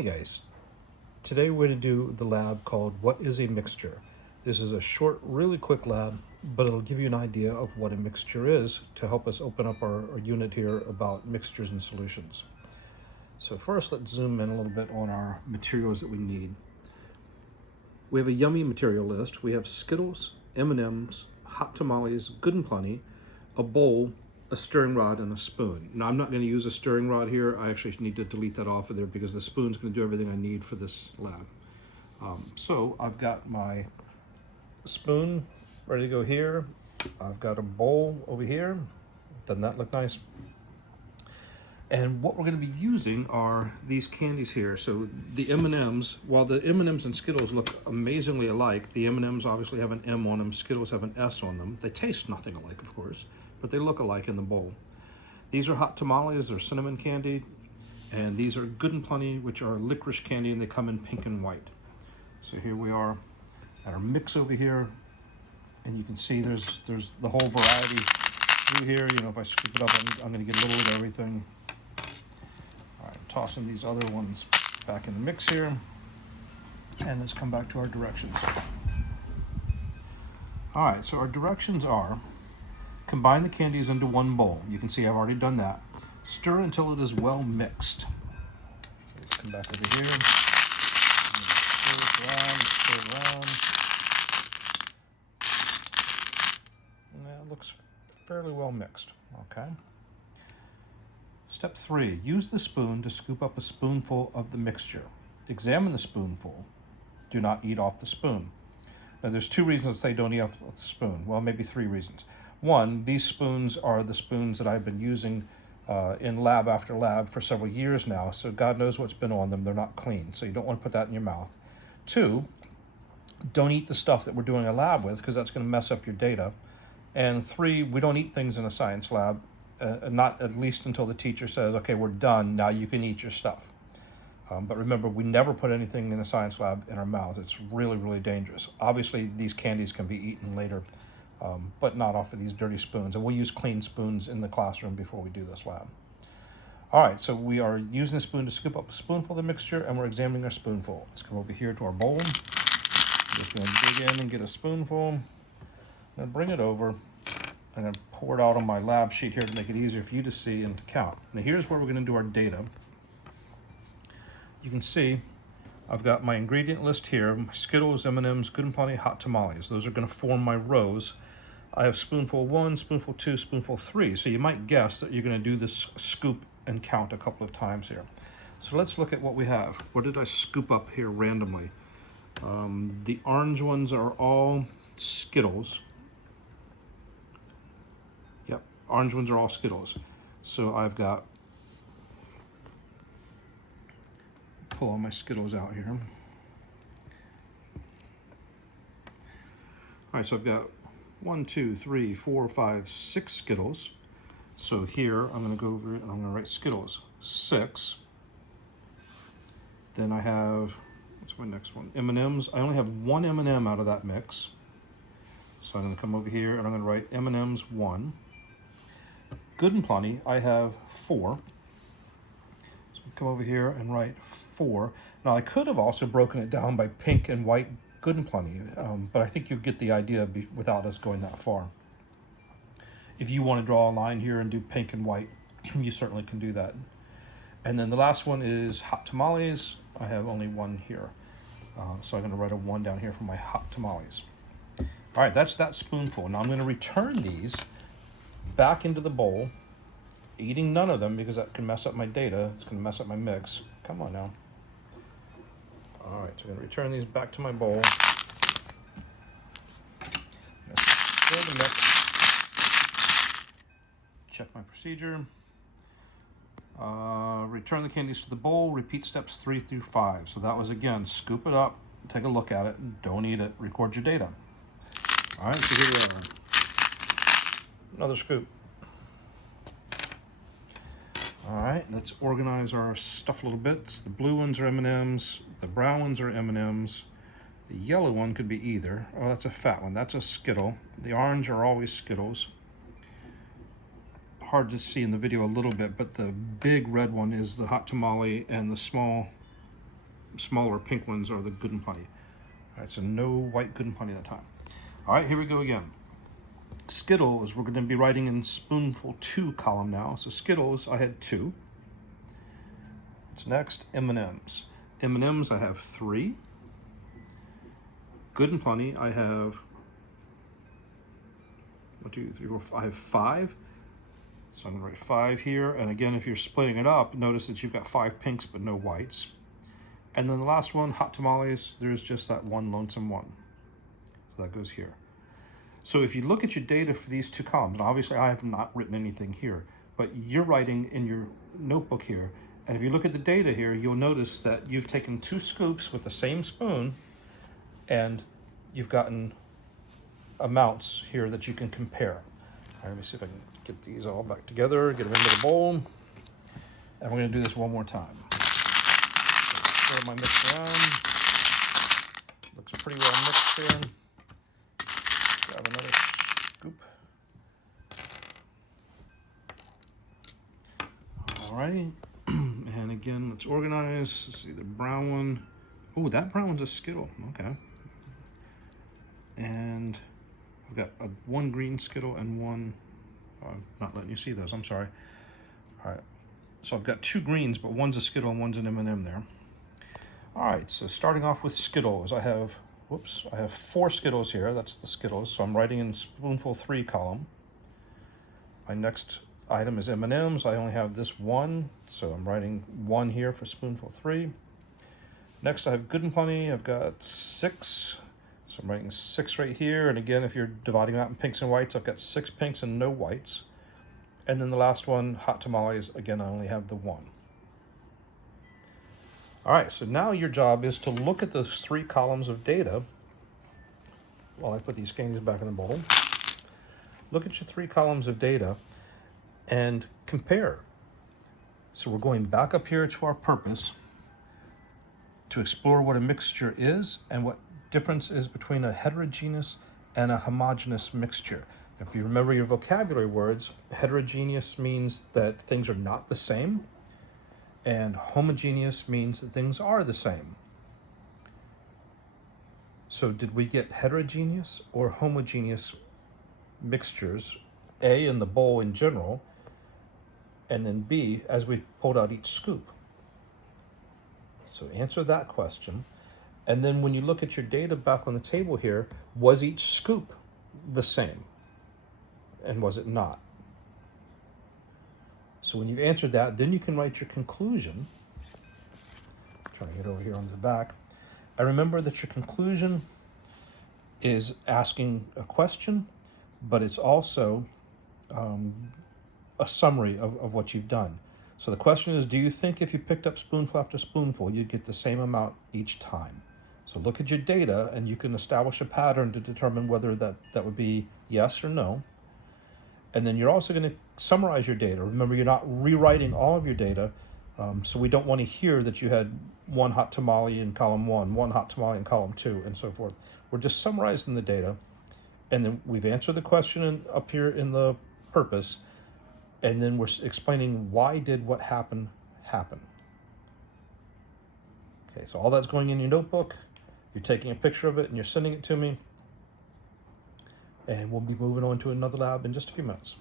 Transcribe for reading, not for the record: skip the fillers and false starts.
Hey guys, today we're going to do the lab called What is a Mixture? This is a short, really quick lab, but it'll give you an idea of what a mixture is to help us open up our unit here about mixtures and solutions. So first, let's zoom in a little bit on our materials that we need. We have a yummy material list. We have Skittles, M&Ms, hot tamales, good and plenty, a bowl, a stirring rod, and a spoon. Now, I'm not going to use a stirring rod here. I actually need to delete that off of there because the spoon's going to do everything I need for this lab. So I've got my spoon ready to go here. I've got a bowl over here. Doesn't that look nice? And what we're going to be using are these candies here. So the M&Ms, while the M&Ms and Skittles look amazingly alike, the M&Ms obviously have an M on them, Skittles have an S on them. They taste nothing alike, of course, but they look alike in the bowl. These are hot tamales, they're cinnamon candy, and these are Good and Plenty, which are licorice candy, and they come in pink and white. So here we are at our mix over here, and you can see there's the whole variety through here. You know, if I scoop it up, I'm going to get a little of everything. All right, tossing these other ones back in the mix here, and let's come back to our directions. All right, so our directions are: combine the candies into one bowl. You can see I've already done that. Stir until it is well mixed. So let's come back over here. Stir around. Yeah, it looks fairly well mixed. Okay. Step 3, use the spoon to scoop up a spoonful of the mixture. Examine the spoonful. Do not eat off the spoon. Now, there's 2 reasons to say don't eat off the spoon. Well, maybe 3 reasons. 1, these spoons are the spoons that I've been using in lab after lab for several years now, so God knows what's been on them. They're not clean, so you don't want to put that in your mouth. 2, don't eat the stuff that we're doing a lab with, because that's going to mess up your data. And 3, we don't eat things in a science lab, not at least until the teacher says, okay, we're done, now you can eat your stuff. But remember, we never put anything in a science lab in our mouths. It's really, really dangerous. Obviously, these candies can be eaten later, but not off of these dirty spoons. And we'll use clean spoons in the classroom before we do this lab. All right, so we are using the spoon to scoop up a spoonful of the mixture, and we're examining our spoonful. Let's come over here to our bowl. Just going to dig in and get a spoonful. Then bring it over. I'm going to pour it out on my lab sheet here to make it easier for you to see and to count. Now here's where we're going to do our data. You can see I've got my ingredient list here: my Skittles, M&Ms, Good and Plenty, hot tamales. Those are going to form my rows. I have spoonful 1, spoonful 2, spoonful 3. So you might guess that you're going to do this scoop and count a couple of times here. So let's look at what we have. What did I scoop up here randomly? The orange ones are all Skittles. Yep, orange ones are all Skittles. So I've got, pull all my Skittles out here. All right, so I've got 1, 2, 3, 4, 5, 6 Skittles. So here I'm going to go over and I'm going to write Skittles 6. Then I have, what's my next one? M&Ms. I only have 1 M&M out of that mix. So I'm going to come over here and I'm going to write M&Ms 1. Good and Plenty, I have 4. So come over here and write 4. Now I could have also broken it down by pink and white Good and Plenty, but I think you'll get the idea without us going that far. If you want to draw a line here and do pink and white, you certainly can do that. And then the last one is hot tamales. I have only 1 here. So I'm going to write a 1 down here for my hot tamales. All right, that's that spoonful. Now I'm going to return these back into the bowl, eating none of them because that can mess up my data. It's going to mess up my mix. Come on now. All right, so I'm going to return these back to my bowl. Stir the mix. Check my procedure. Return the candies to the bowl. Repeat steps 3 through 5. So that was, again, scoop it up, take a look at it, don't eat it, record your data. All right, so here we are. Another scoop. All right, let's organize our stuff a little bit. The blue ones are M&Ms. The brown ones are M&Ms. The yellow one could be either. Oh, that's a fat one. That's a Skittle. The orange are always Skittles. hard to see in the video a little bit, but the big red one is the hot tamale, and the small smaller pink ones are the good and plenty. All right, so no white good and plenty that time. All right, here we go again. Skittles, we're going to be writing in spoonful 2 column now. So Skittles, I had 2. What's next? M&Ms. M&Ms, I have 3. Good and plenty, I have 1, 2, 3, 4, I have 5. So I'm going to write 5 here. And again, if you're splitting it up, notice that you've got 5 pinks but no whites. And then the last one, hot tamales, there's just that one lonesome one. So that goes here. So if you look at your data for these 2 columns, and obviously I have not written anything here, but you're writing in your notebook here. And if you look at the data here, you'll notice that you've taken 2 scoops with the same spoon, and you've gotten amounts here that you can compare. All right, let me see if I can get these all back together, get them into the bowl. And we're going to do this one more time. Stir my mix around. Looks pretty well mixed here. Grab another scoop. Alrighty. And again, let's organize. Let's see the brown one. Oh, that brown one's a Skittle. Okay. And I've got one green Skittle and one. I'm not letting you see those. I'm sorry. All right. So I've got 2 greens, but one's a Skittle and one's an M&M there. All right. So starting off with Skittles, I have 4 Skittles here. That's the Skittles. So I'm writing in spoonful 3 column. My next item is M&Ms. I only have this one, so I'm writing 1 here for spoonful 3. Next, I have good and plenty. I've got 6. So I'm writing 6 right here. And again, if you're dividing out in pinks and whites, I've got 6 pinks and no whites. And then the last one, hot tamales, again, I only have the 1. All right, so now your job is to look at those 3 columns of data while I put these skeins back in the bowl. Look at your 3 columns of data and compare. So we're going back up here to our purpose to explore what a mixture is and what difference is between a heterogeneous and a homogeneous mixture. If you remember your vocabulary words, heterogeneous means that things are not the same, and homogeneous means that things are the same. So did we get heterogeneous or homogeneous mixtures, A, in the bowl in general, and then B, as we pulled out each scoop? So answer that question. And then when you look at your data back on the table here, was each scoop the same? And was it not? So when you've answered that, then you can write your conclusion. I'm trying to get over here on the back. I remember that your conclusion is asking a question, but it's also a summary of what you've done. So the question is, do you think if you picked up spoonful after spoonful, you'd get the same amount each time? So look at your data and you can establish a pattern to determine whether that would be yes or no. And then you're also going to summarize your data. Remember, you're not rewriting all of your data, so we don't want to hear that you had 1 hot tamale in column 1, 1 hot tamale in column 2, and so forth. We're just summarizing the data, and then we've answered the question up here in the purpose, and then we're explaining why did what happened happen. Okay, so all that's going in your notebook. You're taking a picture of it and you're sending it to me. And we'll be moving on to another lab in just a few minutes.